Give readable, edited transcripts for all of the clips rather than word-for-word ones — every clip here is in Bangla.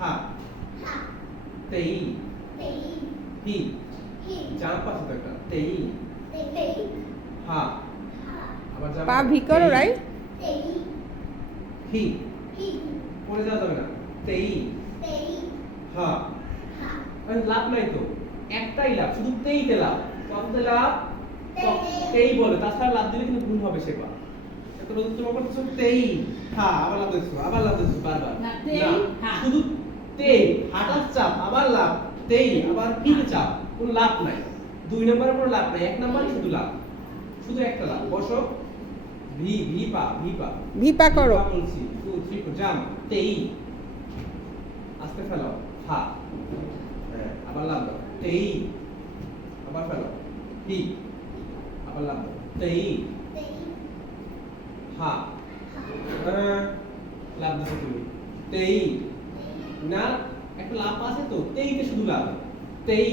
হা তেই হি জাম্প আছে তো একটা তেই হা আবার জাম্প পা ভি করো রাই হি পড়ে যাওয়া যাবে না তেই হা মানে লাভ নাই তো একটাই লাভ শুধু তেইতে লাভ কততে লাভ তেই বলে তাছাড়া লাভ দিলে কিন্তু ভুল হবে সেবা তো তোমার করতেছো তেই হা আবার লাভ দিছো বারবার না, তেই, হা। শুধু তেই হাঁটার চাপ আবার লাভ তেই আবার হির চাপ কোনো লাভ নাই দুই নম্বরের কোনো লাভ নাই এক নম্বরে শুধু লাভ শুধু একটা লাভ বসো ভি পা করো বলছি 2 3 4 জাম্প তেই আস্তে ফেলো হা হ্যাঁ আবার লাভ দাও তেই আবার ফেলো হি আবার লাভ দাও তেই হা লাভ দিছো তুমি তেই না একটা লাভ আছে তো তেইতে শুধু লাভ তেই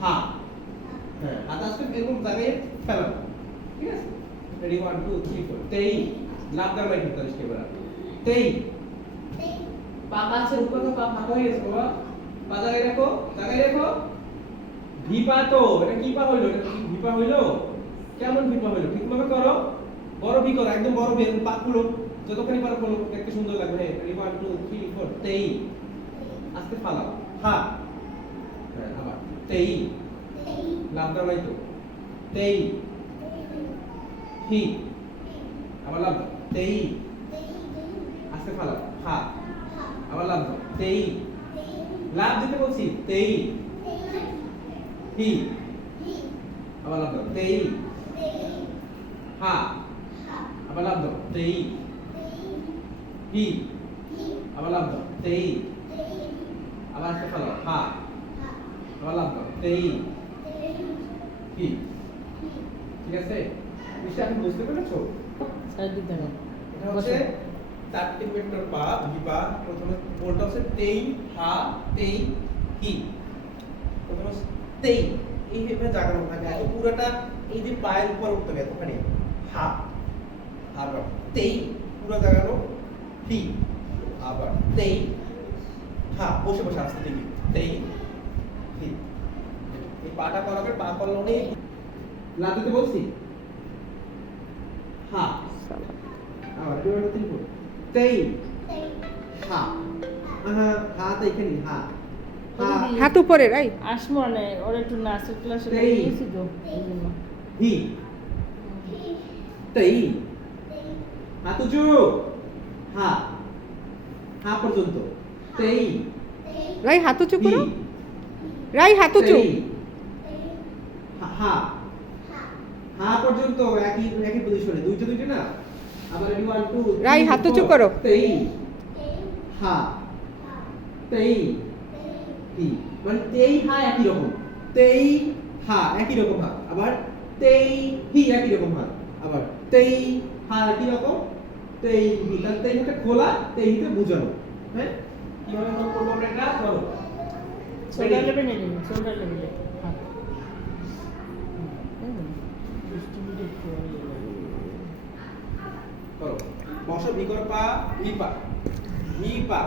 হা হ্যাঁ হাত আস্তে এরকম জায়গায় ফেলো ঠিক আছে রেডি 1 2 3 4 তেই লাভ দাও নাই কিন্তু আজকে এবার তেই পা কাছে উপরে পা ফাঁকা হয়ে গেছে বাবা পা জায়গায় রাখো ভিপা তো এটা কি পা হইলো এটা কি ভিপা হইলো কেমন ভিপা হইলো ঠিকভাবে করো বড় ভি করো একদম বড় ভি পা খুলো যতখানি পারো খুলো দেখতে সুন্দর লাগবে রেডি 1 2 3 4 তেই আস্তে ফালাও হা হ্যাঁ আবার তেই লাভ দাও নাই তো তেই হি আবার লাভ দাও তেই আস্তে ফালাও হা আবার লাভ দাও তেই লাভ দিতে বলছি তেই হি আবার লাভ দাও তেই হা আবার লাভ দাও তেই হি আবার লাভ দাও তেই আবার আস্তে ফালাও হা আবার লাভ দাও তেই হি ঠিক আছে বিষয় আপনি বুঝতে পেরেছো সাইড দাও এটা হচ্ছে চারটি ভেক্টর পা ভিপা প্রথমে বলটা হচ্ছে তেই হা তেই হি প্রথমে তেই এই ভাবে জাগানো থাকে আগে পুরোটা এই যে পায়ের উপর উঠতে হবে এতখানি হা আবার তেই পুরো জাগানো হি আবার তেই হা বসে বসে আসতে দেখি তেই হি এই পাটা করাবে পা করলে অনেক লাভ দিতে বলছি হা আবার 2 3 4 তেই হা হা তো এখানে হা হা হাত উপরে রাই আসমনে ওর একটু নাচের ক্লাসে তেই। গিয়েছি তো এই জন্য হি তেই হাত উঁচু হা হা পর্যন্ত তেই রাই হাত উঁচু হি করো রাই হাত উঁচু তেই হা হা পর্যন্ত একই পজিশনে দুইটা না আবার 1 2 রাই, হাত উঁচু করো। তেই হা তেই হি মানে তেই হা একই রকম তেই হা একই রকম হা আবার তেই হি একই রকম হা আবার তেই হা একই রকম তেই হি তার তেই হতে খোলা তেই হিতে বুঝানো হ্যাঁ কিভাবে করব আমরা এটা করো শোল্ডার লেভেলে নিন শোল্ডার লেভেলে হ্যাঁ ডিস্ট্রিবিউটেড করো বসো ভি করো পা ভি পা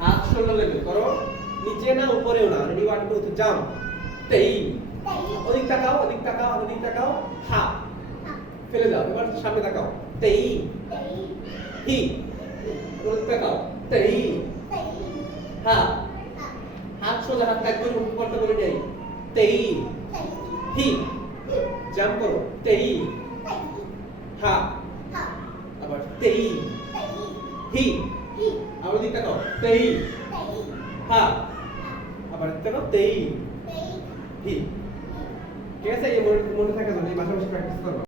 হাত শোল্ডার লেভেল করো নিচে না উপরেও না রেডি 1 2 3 জাম্প তেই ওদিক তাকাও হা ফেলে দাও এবার সামনে তাকাও তেই হি ওদিক তাকাও তেই হা হাত সোজা হাত একদম উপর করে নেই তেই হি জাম্প করো তেই হা আবার তেই হি আবার দিক তাকাও তেই হা আবার তাকাও তেই হি ঠিক আছে এই মনে থাকে জানো এই মাসে প্র্যাকটিস করো